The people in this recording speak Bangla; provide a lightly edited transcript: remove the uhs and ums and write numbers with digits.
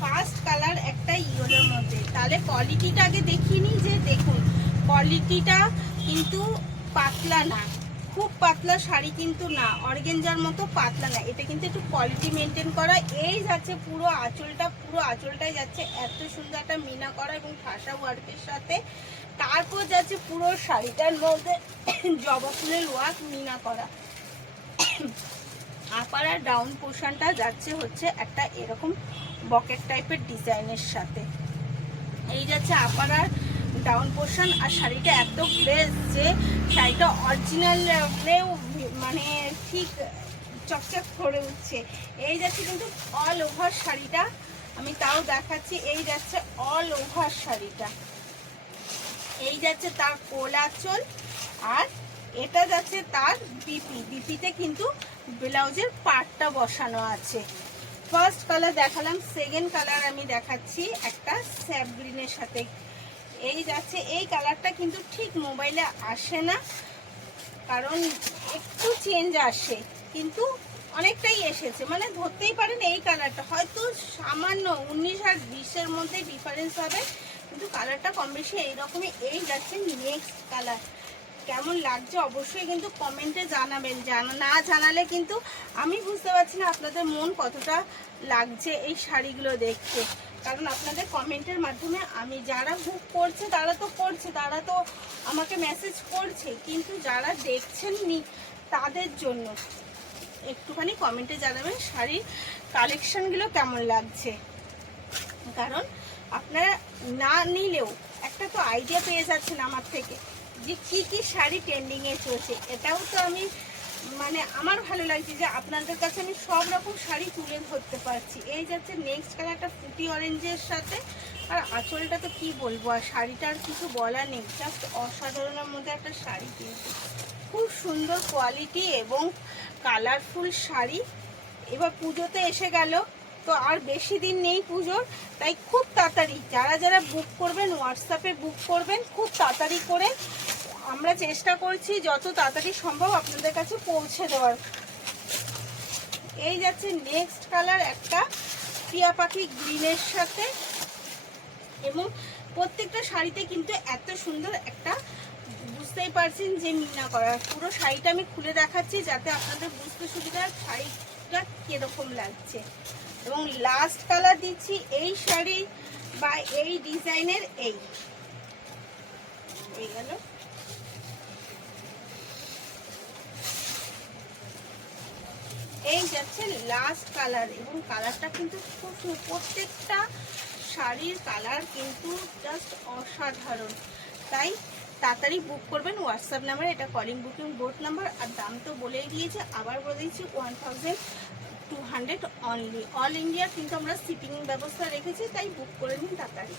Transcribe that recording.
ফার্স্ট কালার একটা ইয়েলোর মধ্যে। তাহলে কোয়ালিটিটা আগে দেখিয়ে নিই, যে দেখুন কোয়ালিটিটা কিন্তু পাতলা না, খুব পাতলা শাড়ি কিন্তু না, অর্গেঞ্জার মতো পাতলা না, এটা কিন্তু একটু কোয়ালিটি মেনটেন করা। এই যাচ্ছে পুরো আঁচলটা, পুরো আঁচলটাই যাচ্ছে এত সুন্দর একটা মিনা করা এবং ঠাসা ওয়ার্কের সাথে। তারপর যাচ্ছে পুরো শাড়িটার মধ্যে জবা ফুলের ওয়ার্ক মিনা করা। আপার আর ডাউন পোর্শনটা যাচ্ছে হচ্ছে একটা এরকম বকেট টাইপের ডিজাইনের সাথে। এই যাচ্ছে আপার আর ডাউন পোর্শন। আর শাড়িটা এত গ্লেজ যে শাড়িটা অরিজিনালেও মানে ঠিক চকচক করে উঠছে। এই যাচ্ছে কিন্তু অল ওভার শাড়িটা, আমি তাও দেখাচ্ছি। এই যাচ্ছে অল ওভার শাড়িটা, এই যাচ্ছে তার কোল আঁচল, আর এটা যাচ্ছে তার বিপিতে কিন্তু ব্লাউজের পার্টটা বসানো আছে। ফার্স্ট কালার দেখালাম, সেকেন্ড কালার আমি দেখাচ্ছি একটা স্যাপ গ্রিনের সাথে। এই যাচ্ছে, এই কালারটা কিন্তু ঠিক মোবাইলে আসে না, কারণ একটু চেঞ্জ আসে, কিন্তু অনেকটাই এসেছে, মানে ধরতেই পারেন এই কালারটা হয়তো সামান্য 19 আর 20-এর মধ্যে ডিফারেন্স হবে, কিন্তু কালারটা কম বেশি এইরকমই। এই যাচ্ছে নেক্সট কালার, কেমন লাগছে অবশ্যই কিন্তু কমেন্টে জানাবেন। না জানালে কিন্তু আমি বুঝতে পারছি না আপনাদের মন কতটা লাগছে এই শাড়িগুলো দেখতে, কারণ আপনাদের কমেন্টের মাধ্যমে আমি, যারা বুক করছে তারা তো করছে, তারা তো আমাকে মেসেজ করছে, কিন্তু যারা দেখছেন নি তাদের জন্য একটুখানি কমেন্টে জানাবেন শাড়ির কালেকশনগুলো কেমন লাগছে, কারণ আপনারা না নিলেও একটা তো আইডিয়া পেয়ে যাচ্ছেন আমার থেকে যে কি কি শাড়ি ট্রেন্ডিংয়ে চলছে। এটাও তো আমি মানে আমার ভালো লাগছে যে আপনাদের কাছে আমি সব রকম শাড়ি তুলে ধরতে পারছি। এই যাচ্ছে নেক্সট কালারটা ফুটি অরেঞ্জের সাথে, আর আঁচলটা তো কি বলবো, আর শাড়িটার কিছু বলা নেই, জাস্ট অসাধারণের মধ্যে একটা শাড়ি, কিন্তু খুব সুন্দর কোয়ালিটি এবং কালারফুল শাড়ি। এবার পুজোতে এসে গেল, তো আর বেশি দিন নেই পুজোর, তাই খুব তাড়াতাড়ি যারা যারা বুক করবেন হোয়াটসঅ্যাপে বুক করবেন খুব তাড়াতাড়ি করে। আমরা চেষ্টা করছি যত তাড়াতাড়ি সম্ভব আপনাদের কাছে পৌঁছে দেওয়ার। এই যাচ্ছে নেক্সট কালার একটা টিয়া পাখি গ্রিনের সাথে, এবং প্রত্যেকটা শাড়িতে কিন্তু এত সুন্দর একটা, বুঝতেই পারছেন যে মিনা করা। পুরো শাড়িটা আমি খুলে দেখাচ্ছি যাতে আপনাদের বুঝতে সুবিধা হয় শাড়িটা কিরকম লাগছে। এবং লাস্ট কালার দিচ্ছি এই শাড়ি বা এই ডিজাইনের, এই গেল। এই যাচ্ছে লাস্ট কালার, এবং কালারটা কিন্তু খুব, প্রত্যেকটা শাড়ির কালার কিন্তু জাস্ট অসাধারণ। তাই তাড়াতাড়ি বুক করবেন হোয়াটসঅ্যাপ নাম্বার, এটা কলিং বুকিং বোথ নাম্বার। আর দাম তো বলেই দিয়েছে, আবার বলে দিচ্ছি 1200 অনলি। অল ইন্ডিয়া কিন্তু আমরা শিপিং ব্যবস্থা রেখেছি, তাই বুক করে নিন তাড়াতাড়ি।